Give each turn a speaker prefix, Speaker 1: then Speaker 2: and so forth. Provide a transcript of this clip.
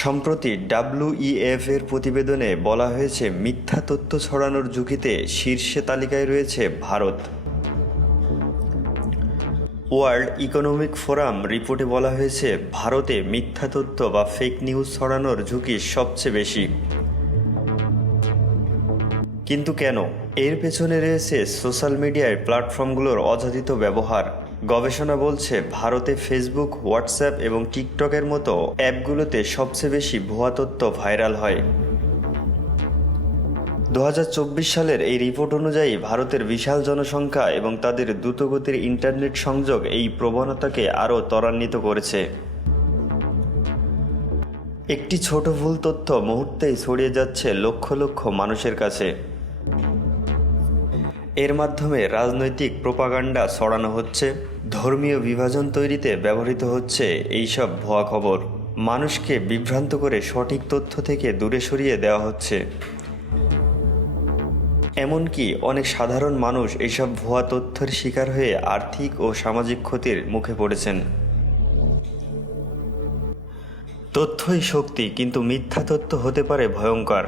Speaker 1: সম্প্রতি ডাব্লুইএফ এর প্রতিবেদনে বলা হয়েছে, মিথ্যা তথ্য ছড়ানোর ঝুঁকিতে শীর্ষে তালিকায় রয়েছে ভারত। ওয়ার্ল্ড ইকোনমিক ফোরাম রিপোর্টে বলা হয়েছে, ভারতে মিথ্যা তথ্য বা ফেক নিউজ ছড়ানোর ঝুঁকি সবচেয়ে বেশি। কিন্তু কেন? এর পেছনে রয়েছে সোশ্যাল মিডিয়ায় প্ল্যাটফর্মগুলোর অযাচিত ব্যবহার। গবেষণা বলছে, ভারতে ফেসবুক হোয়াটসঅ্যাপ এবং টিকটকের মতো অ্যাপগুলোতে সবচেয়ে বেশি ভুয়া তথ্য ভাইরাল হয়। দু হাজার চব্বিশ সালের এই রিপোর্ট অনুযায়ী ভারতের বিশাল জনসংখ্যা এবং তাদের দ্রুতগতির ইন্টারনেট সংযোগ এই প্রবণতাকে আরও ত্বরান্বিত করেছে। একটি ছোট ভুল তথ্য মুহূর্তেই ছড়িয়ে যাচ্ছে লক্ষ লক্ষ মানুষের কাছে। এর মাধ্যমে রাজনৈতিক প্রোপাগান্ডা ছড়ানো হচ্ছে, ধর্মীয় বিভাজন তৈরিতে ব্যবহৃত হচ্ছে এইসব ভুয়া খবর। মানুষকে বিভ্রান্ত করে সঠিক তথ্য থেকে দূরে সরিয়ে দেওয়া হচ্ছে। এমনকি অনেক সাধারণ মানুষ এইসব ভুয়া তথ্যের শিকার হয়ে আর্থিক ও সামাজিক ক্ষতির মুখে পড়েছেন। তথ্যই শক্তি, কিন্তু মিথ্যা তথ্য হতে পারে ভয়ঙ্কর।